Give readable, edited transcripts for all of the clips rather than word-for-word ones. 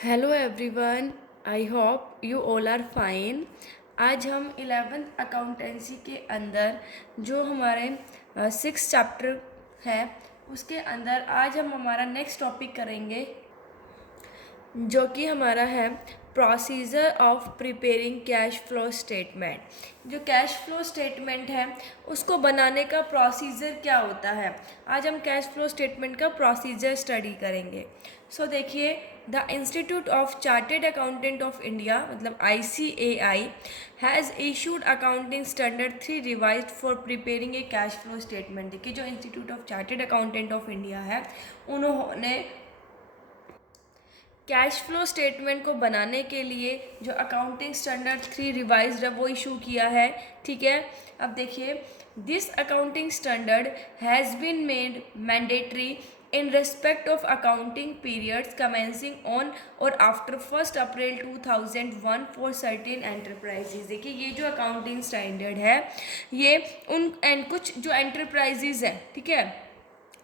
Hello everyone, I hope you all are fine. आज हम 11th accountancy के अंदर जो हमारे 6 चैप्टर है उसके अंदर आज हम हमारा नेक्स्ट टॉपिक करेंगे, जो कि हमारा है procedure of preparing cash flow statement. जो कैश फ्लो स्टेटमेंट है उसको बनाने का प्रोसीजर क्या होता है, आज हम कैश फ्लो स्टेटमेंट का प्रोसीजर स्टडी करेंगे। सो देखिए, the institute of chartered accountant of India मतलब ICAI has issued accounting standard 3 revised for preparing A cash flow statement. देखिए, जो institute of chartered accountant of India है उन्होंने कैश फ्लो स्टेटमेंट को बनाने के लिए जो अकाउंटिंग स्टैंडर्ड 3 रिवाइज्ड है वो इशू किया है। ठीक है, अब देखिए, this accounting standard has been made mandatory in respect of accounting periods commencing on और after 1 April 2001 for certain enterprises. देखिए, ये जो अकाउंटिंग स्टैंडर्ड है ये कुछ जो एंटरप्राइजेज है, ठीक है,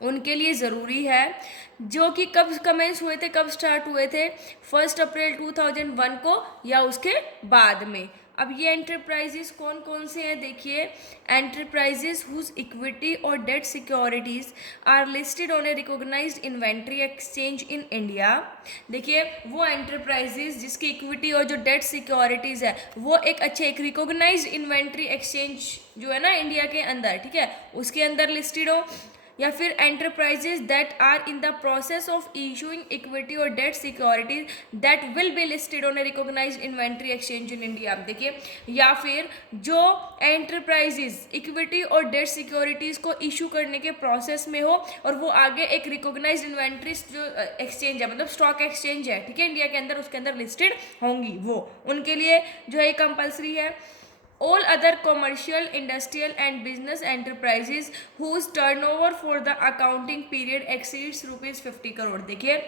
उनके लिए ज़रूरी है, जो कि कब कमेंस हुए थे, कब स्टार्ट हुए थे, 1 अप्रैल 2001 को या उसके बाद में। अब ये एंटरप्राइजेस कौन कौन से हैं, देखिए, एंटरप्राइजेस हुज इक्विटी और debt securities are listed on a recognized inventory exchange in India. देखिए, वो एंटरप्राइजेस जिसकी इक्विटी और जो डेट सिक्योरिटीज है वो एक रिकॉग्नाइज्ड इन्वेंट्री एक्सचेंज जो है ना इंडिया के अंदर, ठीक है, उसके अंदर लिस्टेड हो, या फिर enterprises that are in the process of issuing equity और debt securities that will be listed on a recognized inventory exchange in India. देखिए, या फिर जो एंटरप्राइजेज इक्विटी और डेट सिक्योरिटीज को इशू करने के प्रोसेस में हो और वो आगे एक रिकॉग्नाइज्ड इन्वेंट्री जो एक्सचेंज है मतलब स्टॉक एक्सचेंज है, ठीक है, इंडिया के अंदर, उसके अंदर लिस्टेड होंगी, वो उनके लिए जो है कंपल्सरी है। All other commercial, industrial and business enterprises whose turnover for the accounting period exceeds ₹50 crore। देखिए,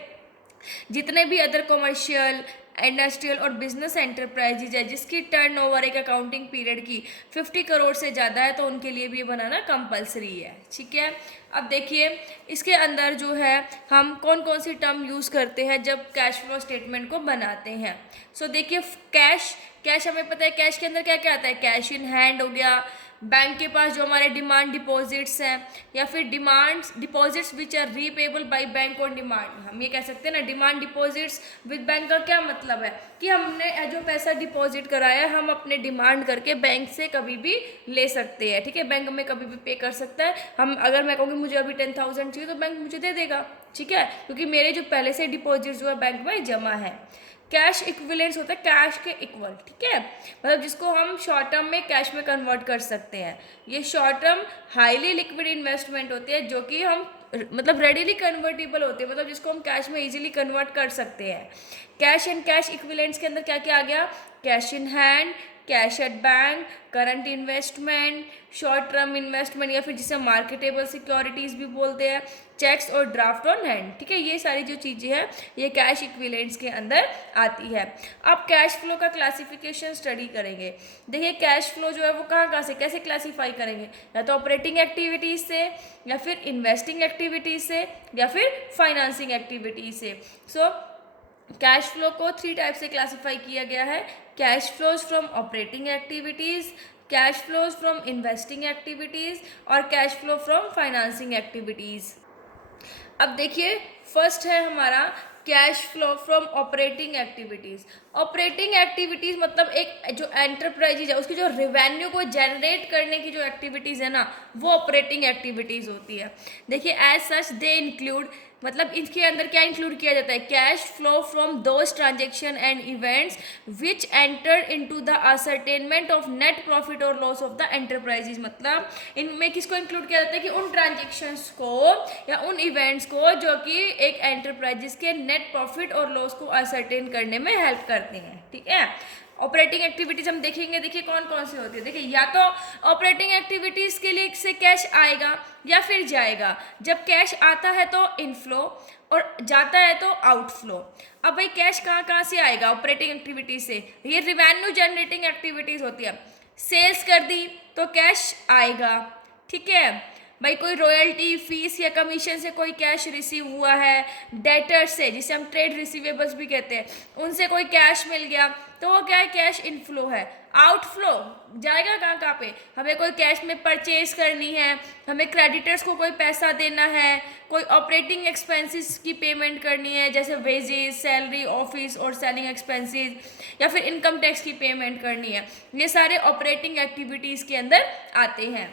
जितने भी अदर कॉमर्शियल, इंडस्ट्रियल और बिजनेस एंटरप्राइजेज है जिसकी टर्नओवर एक अकाउंटिंग पीरियड की 50 करोड़ से ज़्यादा है तो उनके लिए भी ये बनाना कंपलसरी है। ठीक है, अब देखिए, इसके अंदर जो है हम कौन कौन सी टर्म यूज़ करते हैं जब कैश फ्लो स्टेटमेंट को बनाते हैं। सो देखिए, कैश हमें पता है, कैश के अंदर क्या क्या आता है, कैश इन हैंड हो गया, बैंक के पास जो हमारे डिमांड डिपॉजिट्स हैं, या फिर demand deposits which are repayable by bank on demand. हम ये कह सकते हैं ना, डिमांड डिपॉजिट्स विद बैंक का क्या मतलब है कि हमने जो पैसा डिपॉजिट कराया है हम अपने डिमांड करके बैंक से कभी भी ले सकते हैं। ठीक है, बैंक में कभी भी पे कर सकता है। हम अगर मैं कहूँगी मुझे अभी 10,000 चाहिए तो बैंक मुझे दे देगा, ठीक है, क्योंकि मेरे जो पहले से डिपॉजिट जो है बैंक में जमा है। कैश इक्विवेलेंस होता है कैश के इक्वल, ठीक है, मतलब जिसको हम शॉर्ट टर्म में कैश में कन्वर्ट कर सकते हैं। ये short term highly liquid investment होती है जो कि हम मतलब रेडीली कन्वर्टेबल होते हैं, मतलब जिसको हम कैश में इजीली कन्वर्ट कर सकते हैं। कैश एंड कैश इक्विवेलेंट्स के अंदर क्या क्या आ गया, cash in hand, cash at bank, current investment, short term investment या फिर जिसे मार्केटेबल सिक्योरिटीज़ भी बोलते हैं, चेक्स और ड्राफ्ट ऑन हैंड। ठीक है, ये सारी जो चीज़ें हैं ये कैश इक्विवेलेंट्स के अंदर आती है। अब कैश फ्लो का क्लासिफिकेशन स्टडी करेंगे। देखिए, कैश फ्लो जो है वो कहाँ से कैसे क्लासीफाई करेंगे, या तो ऑपरेटिंग एक्टिविटीज़ से, या फिर इन्वेस्टिंग एक्टिविटीज़ से, या फिर फाइनेंसिंग एक्टिविटीज़ से। सो कैश फ्लो को 3 टाइप से क्लासीफाई किया गया है, cash flows from operating activities, cash flows from investing activities और cash flow from financing activities. अब देखिए, फर्स्ट है हमारा cash flow from operating activities. Operating activities मतलब एक जो एंटरप्राइजेज है उसकी जो रेवेन्यू को जनरेट करने की जो एक्टिविटीज़ है ना वो ऑपरेटिंग एक्टिविटीज़ होती है। देखिए, एज सच दे इंक्लूड, मतलब इसके अंदर क्या इंक्लूड किया जाता है, cash flow from those transaction and events which enter into the ascertainment of net profit और लॉस ऑफ द एंटरप्राइजेज। मतलब इनमें किसको इंक्लूड किया जाता है कि उन ट्रांजेक्शन्स को या उन इवेंट्स को जो कि एक एंटरप्राइजेस के नेट प्रॉफिट और लॉस को असरटेन करने में हेल्प करते हैं। ठीक है, ऑपरेटिंग एक्टिविटीज हम देखेंगे, देखिए कौन कौन सी होती है। देखिए, या तो ऑपरेटिंग एक्टिविटीज के लिए से कैश आएगा या फिर जाएगा। जब कैश आता है तो इनफ्लो और जाता है तो आउटफ्लो। अब भाई कैश कहाँ कहाँ से आएगा ऑपरेटिंग एक्टिविटीज से, ये रिवेन्यू जनरेटिंग एक्टिविटीज होती है। सेल्स कर दी तो कैश आएगा, ठीक है, भाई कोई रॉयल्टी, फीस या कमीशन से कोई कैश रिसीव हुआ है, डेटर्स से, जिसे हम ट्रेड रिसीवेबल्स भी कहते हैं, उनसे कोई कैश मिल गया, तो वो क्या है, कैश इनफ्लो है। आउटफ्लो जाएगा कहाँ कहाँ पे, हमें कोई कैश में परचेज करनी है, हमें क्रेडिटर्स को कोई पैसा देना है, कोई ऑपरेटिंग एक्सपेंसेस की पेमेंट करनी है, जैसे वेजेस, सैलरी, ऑफिस और सेलिंग एक्सपेंसेस, या फिर इनकम टैक्स की पेमेंट करनी है, ये सारे ऑपरेटिंग एक्टिविटीज़ के अंदर आते हैं।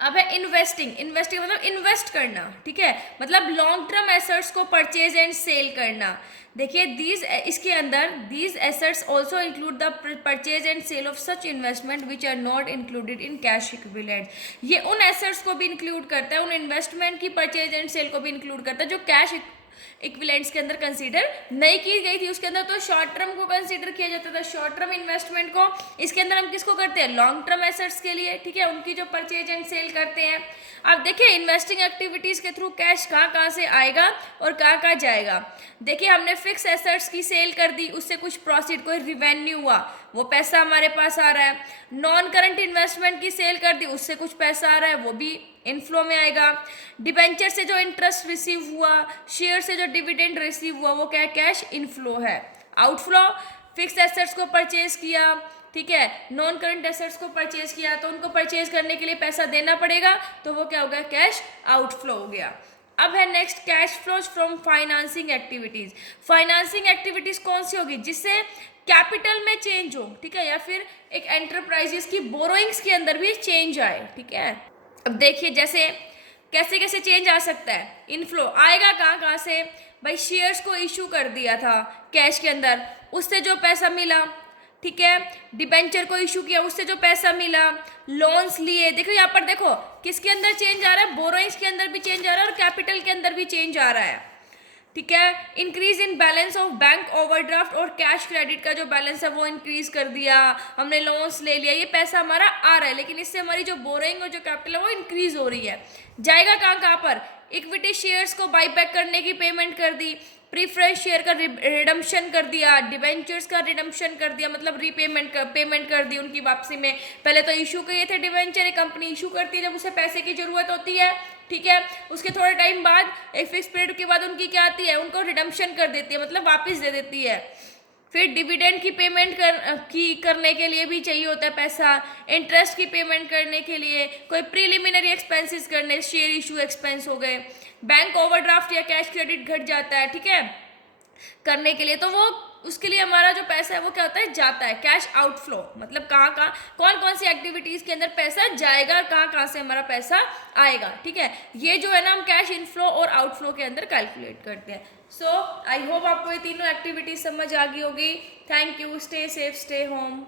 अब है इन्वेस्टिंग। इन्वेस्टिंग मतलब इन्वेस्ट करना, ठीक है, मतलब लॉन्ग टर्म एसेट्स को परचेज एंड सेल करना। देखिए दीज, इसके अंदर these assets also include the purchase and sale of such investment which are not included in cash equivalent. ये उन एसेट्स को भी इंक्लूड करता है, उन इन्वेस्टमेंट की परचेज एंड सेल को भी इंक्लूड करता है जो कैश इक्विवेलेंट्स के अंदर कंसीडर नहीं की गई थी। उसके अंदर तो शॉर्ट टर्म को कंसीडर किया जाता था, शॉर्ट टर्म इन्वेस्टमेंट को। इसके अंदर हम किसको करते हैं, लॉन्ग टर्म एसेट्स के लिए, ठीक है, उनकी जो परचेज एंड सेल करते हैं। अब देखिए इन्वेस्टिंग एक्टिविटीज के थ्रू कैश कहाँ कहाँ से आएगा और कहाँ कहाँ जाएगा। देखिए हमने फिक्स एसेट्स की सेल कर दी, उससे कुछ प्रॉफिट, कोई रिवेन्यू हुआ, वो पैसा हमारे पास आ रहा है। नॉन करंट इन्वेस्टमेंट की सेल कर दी, उससे कुछ पैसा आ रहा है, वो भी इनफ्लो में आएगा। डिबेंचर से जो इंटरेस्ट रिसीव हुआ, शेयर से जो डिविडेंड रिसीव हुआ, वो क्या है, कैश इनफ्लो है। आउटफ्लो, फिक्स एसेट्स को परचेज किया, ठीक है, नॉन करंट एसेट्स को परचेज किया, तो उनको परचेज करने के लिए पैसा देना पड़ेगा, तो वो क्या हो गया, कैश आउटफ्लो हो गया। अब है next cash flows from financing activities. Financing activities कौन सी होगी, जिससे कैपिटल में चेंज हो, ठीक है, या फिर एक एंटरप्राइजेस की बोरोइंग्स के अंदर भी चेंज आए, ठीक है। अब देखिए जैसे कैसे कैसे चेंज आ सकता है, इनफ्लो आएगा कहाँ कहाँ से, भाई शेयर्स को इशू कर दिया था कैश के अंदर, उससे जो पैसा मिला, ठीक है, डिबेंचर को इशू किया, उससे जो पैसा मिला, लोन्स लिए, देखो यहाँ पर देखो किसके अंदर चेंज आ रहा है, बोरोइंग्स के अंदर भी चेंज आ रहा है और कैपिटल के अंदर भी चेंज आ रहा है, ठीक है। Increase in balance of bank overdraft और कैश क्रेडिट का जो बैलेंस है वो इंक्रीज कर दिया, हमने लोन्स ले लिया, ये पैसा हमारा आ रहा है, लेकिन इससे हमारी जो बोरिंग और जो कैपिटल है वो इंक्रीज हो रही है। जाएगा कहाँ कहाँ पर, इक्विटी शेयर्स को बाईबैक करने की पेमेंट कर दी, प्रीफरेंस शेयर का रिडम्पशन कर दिया, डिबेंचर्स का रिडम्पशन कर दिया, मतलब पेमेंट कर दी उनकी वापसी में। पहले तो इशू किए थे डिबेंचर, एक कंपनी इशू करती है जब उसे पैसे की जरूरत होती है, ठीक है, उसके थोड़े टाइम बाद, एक फिक्स पीरियड के बाद उनकी क्या आती है, उनको रिडम्पशन कर देती है, मतलब वापस दे देती है। फिर डिविडेंड की पेमेंट करने के लिए भी चाहिए होता है पैसा, इंटरेस्ट की पेमेंट करने के लिए, कोई प्रीलिमिनरी एक्सपेंसेस करने, शेयर इशू एक्सपेंस हो गए, बैंक ओवरड्राफ्ट या कैश क्रेडिट घट जाता है, ठीक है, करने के लिए, तो वो उसके लिए हमारा जो पैसा है वो क्या होता है, जाता है, कैश आउटफ्लो, मतलब कहाँ कहाँ कौन कौन सी एक्टिविटीज़ के अंदर पैसा जाएगा, कहाँ कहाँ से हमारा पैसा आएगा, ठीक है। ये जो है ना हम कैश इनफ्लो और आउटफ्लो के अंदर कैलकुलेट करते हैं। सो आई होप आपको ये तीनों एक्टिविटीज समझ आ गई होगी। Thank you, stay safe, stay home.